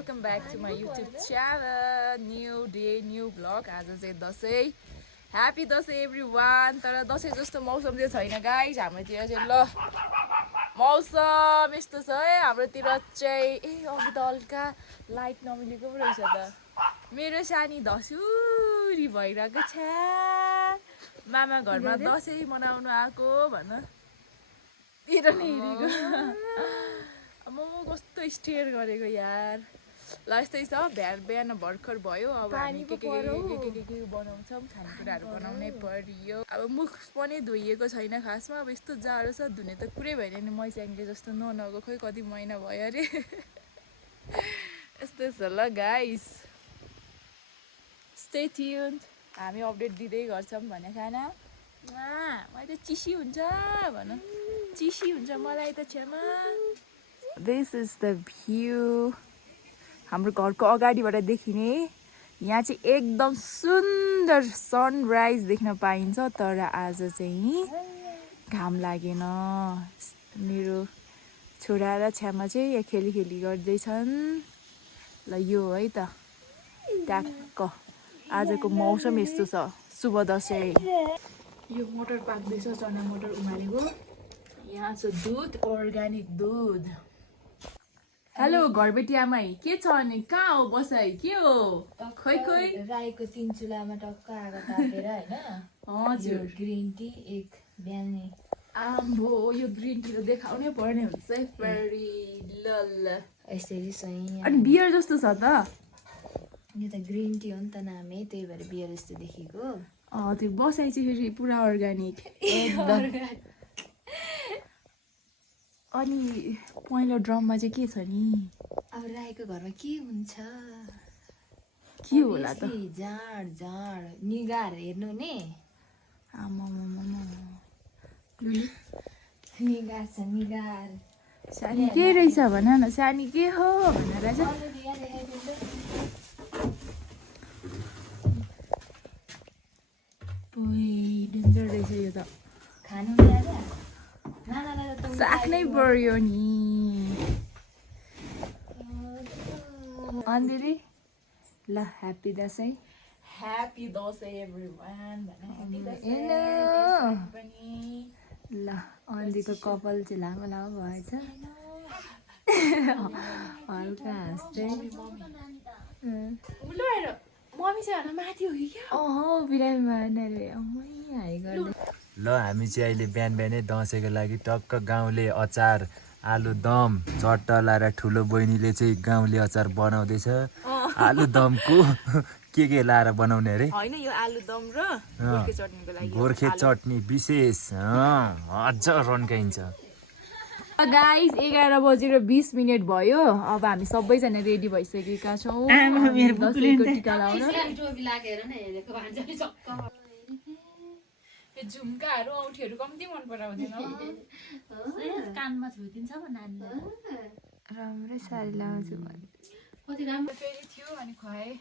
welcome back to my YouTube channel. New day, new vlog. आज चाहिँ Dashain. Happy Dashain everyone. तर दसैँ जस्तो मौसम चाहिँ छैन गाइस हाम्रोतिर चाहिँ ल. मौसम यस्तो छ है हाम्रोतिर चाहिँ अघि त हल्का लाइट नमिलेको पो रहेछ त. मेरो सानी धसुरी भइरहेको छ. मामा घरमा दसैँ मनाउनु आएको भन. तिर नै हिँडेको. म कस्तो स्टेयर गरेको यार. ल यस्तै छ बिहान भर्खर भयो. अब हामी के बनाउँछौँ खानेकुराहरू बनाउनै पर्यो. अब मुख पनि धोइएको छैन खासमा. अब यस्तो जाडो छ धुने त कुरै भएन नि. मैस्याङले जस्तो ननको खोइ कति महिना भयो अरे. यस्तै छ ल गाइस. Stay tuned. हामी अपडेट दिँदै गर्छौँ भने खाना. मैले त चिसी हुन्छ भन. चिसी हुन्छ मलाई त छेमा. This is the view. हाम्रो घरको अगाडिबाट देखिने. यहाँ चाहिँ एकदम सुन्दर सनराइज देख्न पाइन्छ. तर आज चाहिँ घाम लागेन. मेरो छोरा र छ्यामा चाहिँ यहाँ खेली गर्दैछन्. ल यो है त ट्याक्क आजको मौसम यस्तो छ. शुभ दसैँ. यो मटर पाक्दैछ. चना मटर उमालेको. यहाँ छ दुध अर्ग्यानिक दुध. हेलो घरबेटी आमाई के छ अनि कहाँ हो बसाइ के हो खोइ राईको 3 चुलामा टक्क आगो तापेर हैन. हजुर ग्रीन टी एक बिहानै. आम्बो यो ग्रीन टी त देखाउनै पर्ने हुन्छ है. फेरि लल यसरी सही. अनि बियर जस्तो छ त. यो त ग्रीन टी हो नि त नामै त्यही भएर बियर जस्तो देखेको. त्यो बसाइ चाहिँ फेरि पुरा अर्ग्यानिक एकदम. अनि पहिलो ड्रममा चाहिँ के छ नि. अब राईको घरमा के हुन्छ के होला त. जाड निगार हेर्नु नि. निगार छ निगार. सानी के रहेछ भन न. सानी के हो भनेर चाहिँ डेन्जर रहेछ यो त. खानु साक्नै पर्यो नि. अञ्जली ल happy Dashain. Happy Dashain everyone ल. अञ्जीको कपाल चाहिँ लामो भएछ. हल्का हाँस्दै. मम्मी चाहिँ माथि हो कि क्या. बिरामीमा हाई गर्दै. ल हामी चाहिँ अहिले बिहानै दसैँको लागि टक्क गाउँले अचार आलुदम चट्टा लाएर ठुलो बहिनीले चाहिँ गाउँले अचार बनाउँदैछ. आलुदमको के लाएर बनाउने अरे. हैन यो आलुदम र गोर्खे चटनीको लागि. गोर्खे चटनी विशेष अझ रन्काइन्छ. गाइस 11:20 भयो. अब हामी सबैजना रेडी भइसकेका छौँ. टिका लाउन. झुम्काहरू औँठीहरू कम्ती मन पराउँदैन. कानमा छुदिन्छ पो नानीले. राम्रै साडी लगाउँछु कति राम्रो फेरि थियो अनि खुवाएँ.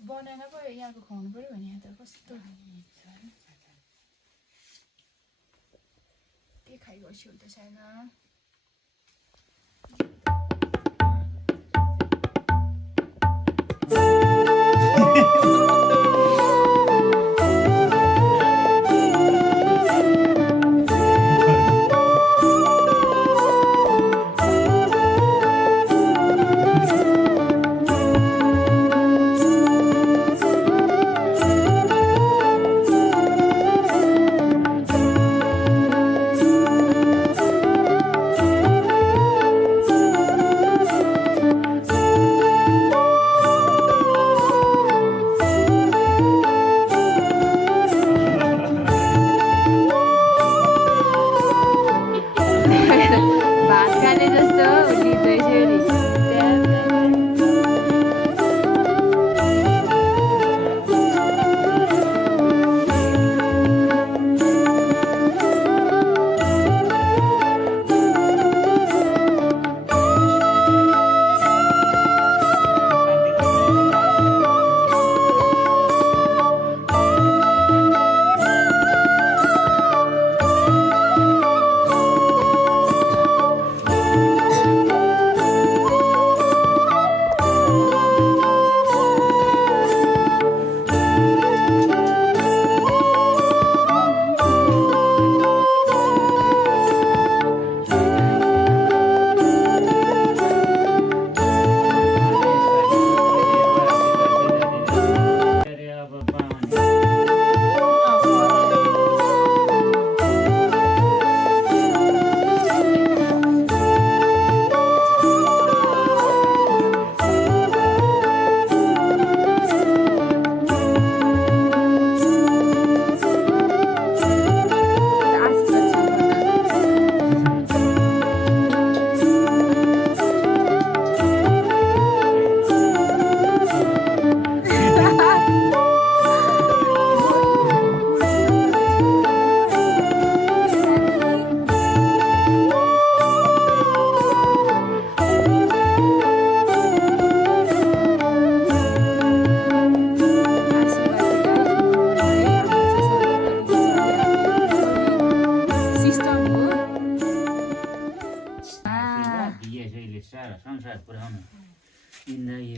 बनाएर पो यहाँको खुवाउनु पऱ्यो भने यहाँ त कस्तो के खाइबस्यो त छैन.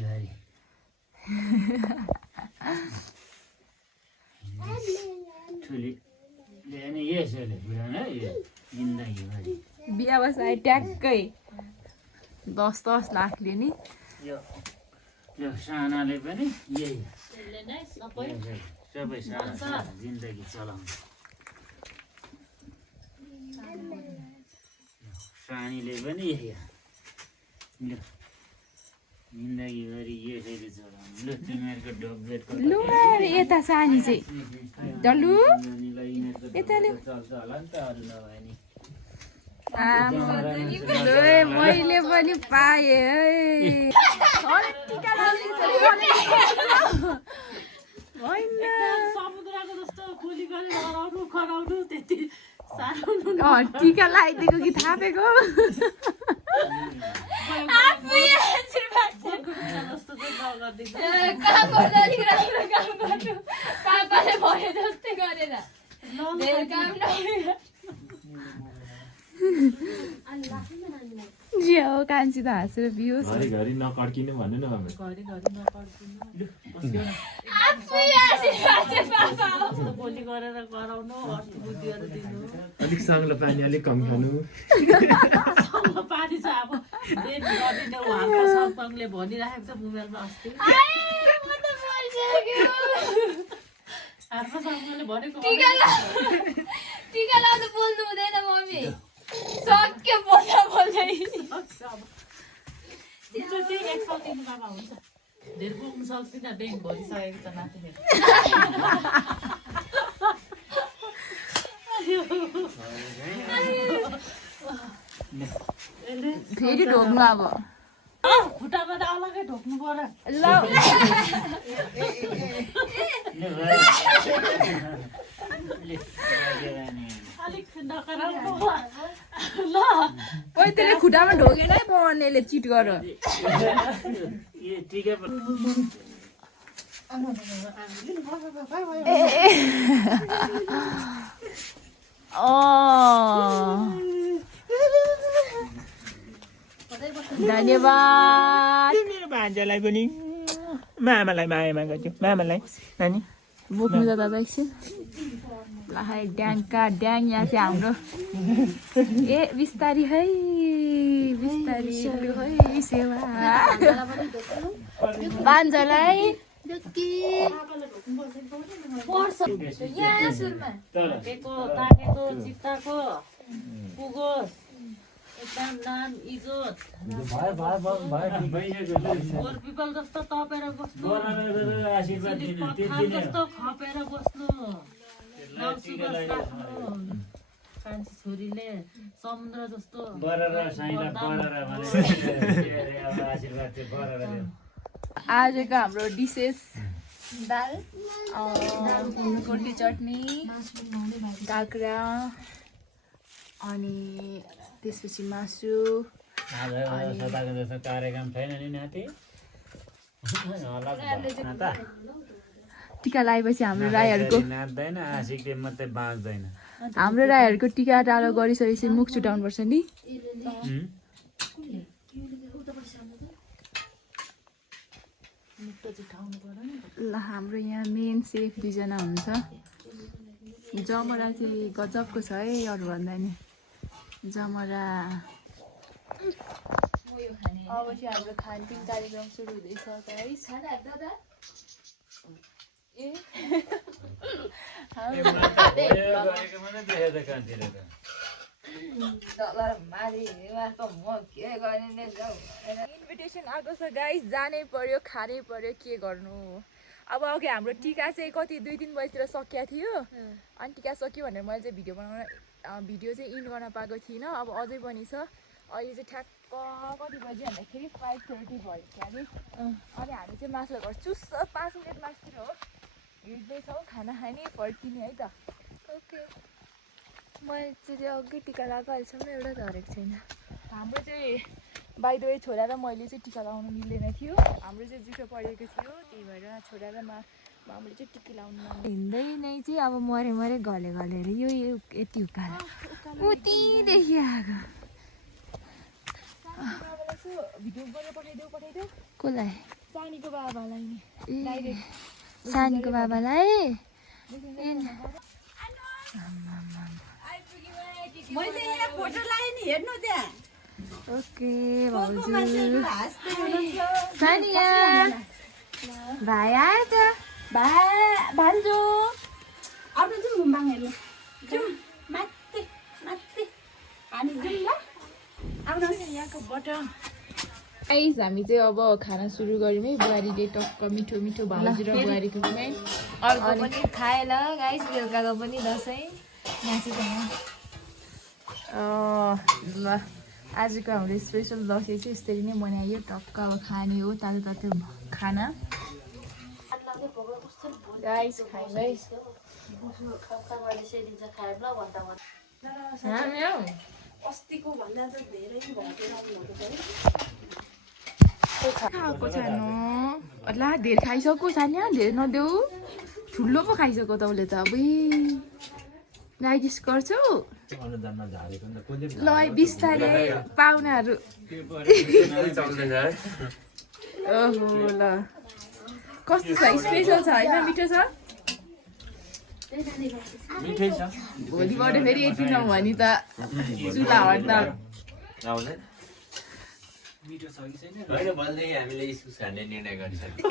जिन्दगीभरि ठुली नि यसैले बुढामा यो जिन्दगीभरि बिहा बसाए ट्याक्कै 10 लाखले नि यो सानाले पनि यही सबै साना जिन्दगी चलाउँछ सानीले पनि यही ल जिन्दगीभरि यसरी चलाउनु ल तिमीहरूको ढोकबेटको लु यता सानी चाहिँ डल्लु यता लु चल्छ होला नि त अरू नभए नि मैले पनि पाएँ है टिका लगाइदिएको कि थापेको कान्छी त हाँसेर बिहोस् घरि नकड्किनु भन्नु न मम्मी अलिक सङ्लो पानी अलिक कम खानु पानी छ अब सरपङले भनिराखेको छ मोबाइलमा अस्ति भनेको टिका लाउँदा बोल्नु हुँदैन मम्मी सक्यो बोल्दा बोल्दै त्यही 1 साल दिनु बाबा हुन्छ धेरै बोक्नु सक्दिनँ ब्याङ्क भरिसकेको छ नातिले फेरि ढोक्नु अब खुट्टामा त अलग्गै ढोक्नु पर्यो ल अलिक नकराउनु ल ओइ त्यसले खुट्टामा ढोकेनै पढ्नेले चिट गर धन्यवाद मेरो भान्जालाई पनि मामालाई मायामा गर्छु मामालाई नानी बोक्नु त दादा एकछिन ल ड्याङका ड्याङ यहाँ चाहिँ हाम्रो ए बिस्तारी है बिस्तारी है सेवा बान्जलाई ढोकेको तानेको चित्ताको पुगोस् एकदम नाम इज्जत गोर पिपल जस्तो तपेर बस्नु पत्थर जस्तो खपेर बस्नु नौसुगस राख्नु कान्छी छोरीले समुद्र जस्तो आजको हाम्रो डिसेस दाल रोटी चटनी काँक्रा अनि त्यसपछि मासु कार्यक्रम छैन नि नाति टिका लगाएपछि हाम्रो राईहरूको नाच्दैन आशिकले मात्रै बाँच्दैन हाम्रो राईहरूको टिका टालो गरिसकेपछि मुख छुटाउनु पर्छ नि ल हाम्रो यहाँ मेन सेफ 2 जना हुन्छ जमरा चाहिँ गजबको छ है अरूभन्दा नि जमरा अब चाहिँ हाम्रो खानपिन कार्यक्रम सुरु हुँदैछ गाइस ए इन्भिटेसन आएको छ गाइस जानै पर्यो खानै पर्यो के गर्नु अब अघि हाम्रो टिका चाहिँ कति 2-3 बजीतिर सकिया थियो अनि टिका सक्यो भनेर मैले चाहिँ भिडियो चाहिँ इन गर्न पाएको थिइनँ अब अझै पनि छ अहिले चाहिँ ठ्याक्क कति बजी भन्दाखेरि 5:30 भयो क्या अनि हामी चाहिँ मासु घर चुस्स 5 मिनट मासतिर हो हिँड्दैछौँ खाना खाने फर्किने है त ओके मैले चाहिँ अघि टिका लगाएको अहिलेसम्म एउटा धरेको छैन हाम्रो चाहिँ बाइ द वे छोरा र मैले चाहिँ टिका लगाउनु मिल्दैन थियो हाम्रो चाहिँ जुठो परेको थियो त्यही भएर छोरा र मामुले चाहिँ टिका लगाउनु हिँड्दै नै चाहिँ अब मरे गले गलेर यो यति उकालो उतिदेखि आएको भिडियो गरेर पठाइदेऊ कसलाई सानीको बाबालाई नि सानीको बाबालाई मैले यहाँ फोटो लगाएँ नि हेर्नु त्यहाँ ओके भाउजू सानिया भाइ आयो त भान्जो आउनु जाउँ मुम्बाङ हेर्नु जाउँ माथि माथि हामी जाउँ ल आउनुहोस् यहाँको बटम गाइस हामी चाहिँ अब खाना सुरु गऱ्यौँ है बुहारीले टक्क मिठो मिठो भाउजू र बुहारीको कुनै अर्को अनि पनि खाएन गाइस बेलुकाको पनि दसैँ मासुसँग ल आजको हाम्रो स्पेसल दसैँ चाहिँ यसरी नै मनाइयो टक्क अब खाने हो तातो तातो खाना गाइस खाइलै अस्तिको भन्दा त धेरै खाएको सानो ला धेरै खाइसक्यो सानिया धेरै नदेऊ ठुलो पो खाइसक्यो तैँले त अब डाइजेस्ट गर्छौ ल बिस्तारै पाहुनाहरू ओहो ल कस्तो छ स्पेसल छ होइन मिठो छ मिठै छ भोलिबाट फेरि यति नभनी त चुला हट्दा होइन भन्दै हामीले इस्कुस खाने निर्णय गरिसक्यौँ